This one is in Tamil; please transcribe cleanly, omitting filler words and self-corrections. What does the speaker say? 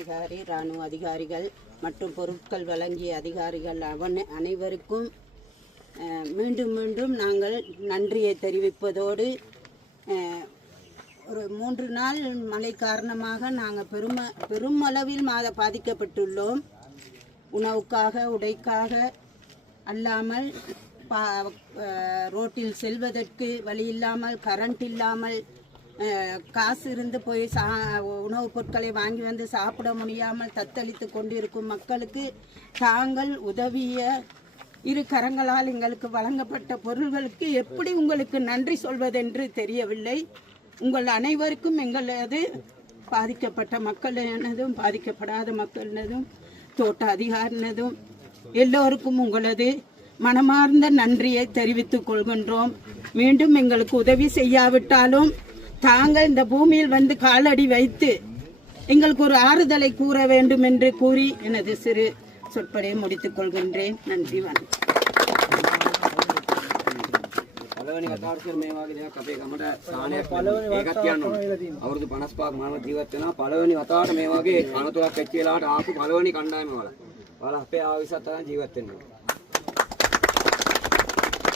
அதிகாரி, இராணுவ அதிகாரிகள் மற்றும் பொருட்கள் வழங்கிய அதிகாரிகள் அனைவருக்கும் மீண்டும் மீண்டும் நாங்கள் நன்றியை தெரிவிப்பதோடு ஒரு 3 நாள் மழை காரணமாக நாங்கள் பெருமளவில் பாதிக்கப்பட்டுள்ளோம். உணவுக்காக, உடைக்காக அல்லாமல் ரோட்டில் செல்வதற்கு வழி இல்லாமல், கரண்ட் இல்லாமல், காசு இருந்து போய் உணவுப் பொருட்களை வாங்கி வந்து சாப்பிட முடியாமல் தத்தளித்து கொண்டிருக்கும் மக்களுக்கு தாங்கள் உதவிய இரு கரங்களால் எங்களுக்கு வழங்கப்பட்ட பொருள்களுக்கு எப்படி உங்களுக்கு நன்றி சொல்வதென்று தெரியவில்லை. உங்கள் அனைவருக்கும் எங்களது பாதிக்கப்பட்ட மக்களினதும் பாதிக்கப்படாத மக்களினதும் தோட்ட அதிகாரினதும் எல்லோருக்கும் உங்களது மனமார்ந்த நன்றியை தெரிவித்துக் கொள்கின்றோம். மீண்டும் எங்களுக்கு உதவி செய்யாவிட்டாலும் தாங்கள் இந்த பூமியில் வந்து காலடி வைத்து எங்களுக்கு ஒரு ஆறுதலை கூற வேண்டும் என்று கூறி எனது சிறு சொற்பொழிவை முடித்துக் கொள்கின்றேன். நன்றி, வணக்கம். පළවෙනි වතාවට මේ වගේ දෙයක් අපේ ගමට ස්ථානයක් ඒකත් කියන්න ඕනේ. අවුරුදු 55ක් මම ජීවත් වෙනවා. පළවෙනි වතාවට මේ වගේ අනතුරක් වෙච්ච වෙලාවට ආපු පළවෙනි කණ්ඩායම වල. ඔයාලා අපේ ආවිසත් තරම් ජීවත් වෙන්න ඕනේ.